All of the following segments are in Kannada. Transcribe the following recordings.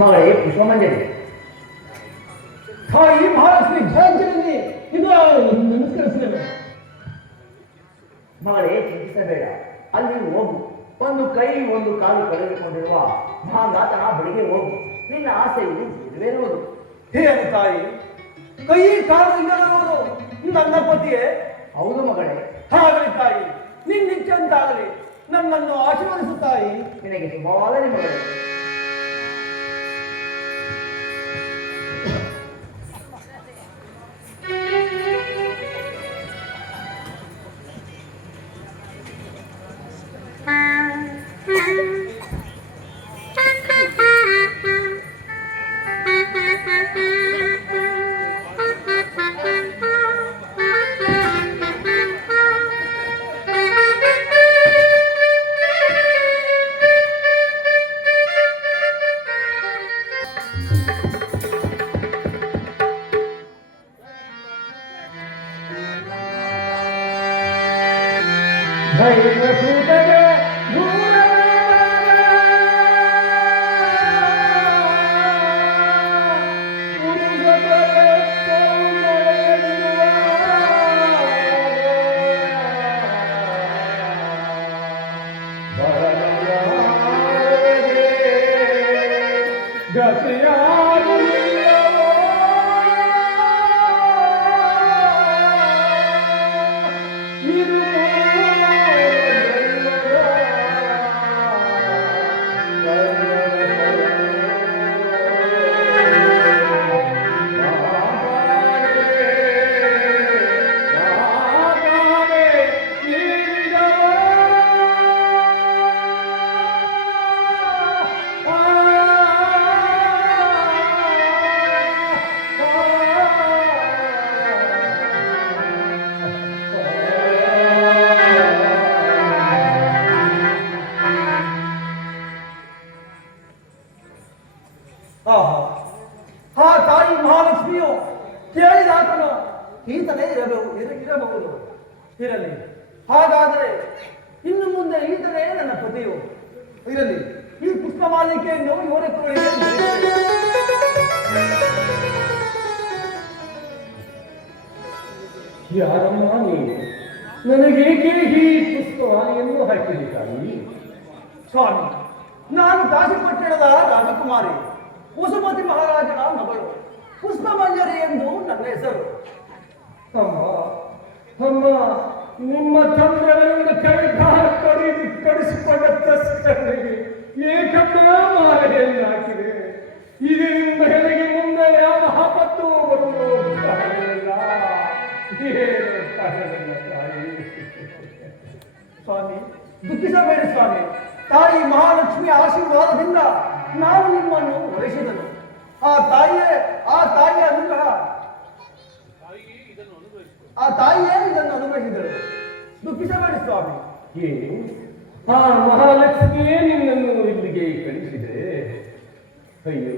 ಮಗಳೇ ಪುಷ್ಪಮಂಜರಿ, ತಾಯಿ ಮಹಾಲಕ್ಷ್ಮಿ ಜಯಂತಿನಲ್ಲಿ ಇದು ನಮಸ್ಕರಿಸಿದ್ದೇನೆ. ಮಗಳೇ ಚಿಂತಿಸಬೇಡ, ಅಲ್ಲಿ ಹೋಗು. ಒಂದು ಕೈ ಒಂದು ಕಾಲು ಕಳೆದುಕೊಂಡಿರುವ ಮಹಾನಾಥನ ಬಳಿಗೆ ಹೋಗು. ನಿನ್ನ ಆಸೆಯು ನೆರವೇರುವುದು. ಏನು ತಾಯಿ, ಕೈ ಕಾಲು ಇಲ್ಲದಿರುವುದು ನನ್ನ ಪತಿಯೇ? ಹೌದು ಮಗಳೇ. ಆಗಲಿ ತಾಯಿ, ನಿನ್ನಿಚ್ಛೆ ಅಂತಾಗಲಿ. ನನ್ನನ್ನು ಆಶೀರ್ವದಿಸು ತಾಯಿ. ನಿನಗೆ ಶುಭವಾಗಲಿ ಮಗಳೇ. ತಾಯಿ ಮಹಾಲಕ್ಷ್ಮಿಯು ಕೇಳಿದಾತನು ಈತನೇ ಇರಬಹುದು. ಇರಲಿ, ಹಾಗಾದರೆ ಇನ್ನು ಮುಂದೆ ಈತನೇ ನನ್ನ ಪತಿಯು. ಇರಲಿ, ಈ ಪುಷ್ಪಮಾಲಿಕೆಯನ್ನು ಇವರ ತೋಳಿಗೆ ಯಾರಮ್ಮ ನೀನು? ನನಗೇಕೆ ಈ ಪುಷ್ಪವಾಣಿಯನ್ನು ಹಾಕಿದೆ ತಾಯಿ? ಸ್ವಾಮಿ, ನಾನು ಕಾಶಿಪಟ್ಟಣದ ರಾಜಕುಮಾರಿ, ವಸುಮತಿ ಮಹಾರಾಜನ ಮಗಳು, ಪುಷ್ಪಮಂಜರಿ ಎಂದು ನನ್ನ ಹೆಸರು. ಅಮ್ಮ ಅಮ್ಮ, ನಿಮ್ಮ ತಂದೆಯವರಿಂದ ಕಡಿಸಿಕೊಂಡ ತಸ್ಕರಿಗೆ ಏಕಮ್ಮ ಮಾಲೆಯನ್ನು ಹಾಕಿದೆ. ಇದರಿಂದ ಹೆರಿಗೆ ಮುಂದೆ ಯಾವ ಆಪತ್ತು ಬರುವುದು ಕಾರಣವಿಲ್ಲ. ಏನು ಕಾರಣವಿಲ್ಲ ತಾಯಿ. ಸ್ವಾಮಿ, ದುಃಖಿಸಬೇಡಿ ಸ್ವಾಮಿ. ತಾಯಿ ಮಹಾಲಕ್ಷ್ಮಿಯ ಆಶೀರ್ವಾದದಿಂದ ನಾವು ನಿಮ್ಮನ್ನು ವಹಿಸಿದನು. ಆ ತಾಯಿಯೇ ಅನುಗ್ರಹ, ಆ ತಾಯಿಯೇ ಇದನ್ನು ಅನುಗ್ರಹಿಸಿದರು. ದುಃಖಿಸಬೇಡಿ ಸ್ವಾಮಿ. ಏನು, ಆ ಮಹಾಲಕ್ಷ್ಮಿಯೇ ನಿನ್ನನ್ನು ಇಲ್ಲಿಗೆ ಕಳಿಸಿದೆ? ಅಯ್ಯೋ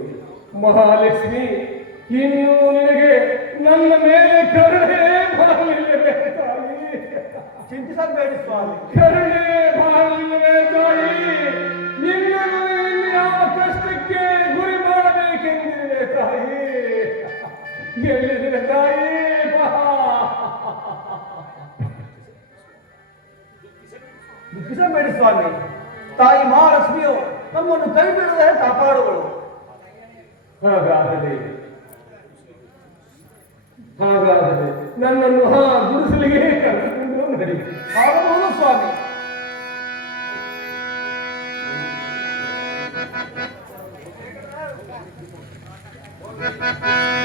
ಮಹಾಲಕ್ಷ್ಮಿ, ಇನ್ನು ನಿನಗೆ ನನ್ನ ಮೇಲೆ ಕರುಣೆ ಬರಲಿಲ್ಲವೇ ತಾಯಿ? ಚಿಂತಿಸಬೇಡಿ ಸ್ವಾಮಿ. ಕರುಣೆ ಬರಲಿಲ್ಲವೇ ತಾಯಿ? ನಿನ್ನನ್ನು ಯಾವ ಕಷ್ಟಕ್ಕೆ ಗುರಿ ಮಾಡಬೇಕೆಂದಿದೆ ತಾಯಿ? ಎಲ್ಲಿದೆ ತಾಯಿ? ದುಃಖಿಸಬೇಡಿ ಸ್ವಾಮಿ. ತಾಯಿ ಮಹಾಲಕ್ಷ್ಮಿಯು ನಮ್ಮನ್ನು ಕೈ ಬಿಡದೆ ಕಾಪಾಡುವಳು. ಹಾಗಾದರೆ ನನ್ನನ್ನು ಗುಡಿಸಲಿಗೆ ಕರೆದುಕೊಂಡು ನಡಿ. ಆಗಬಹುದು ಸ್ವಾಮಿ. Thank you.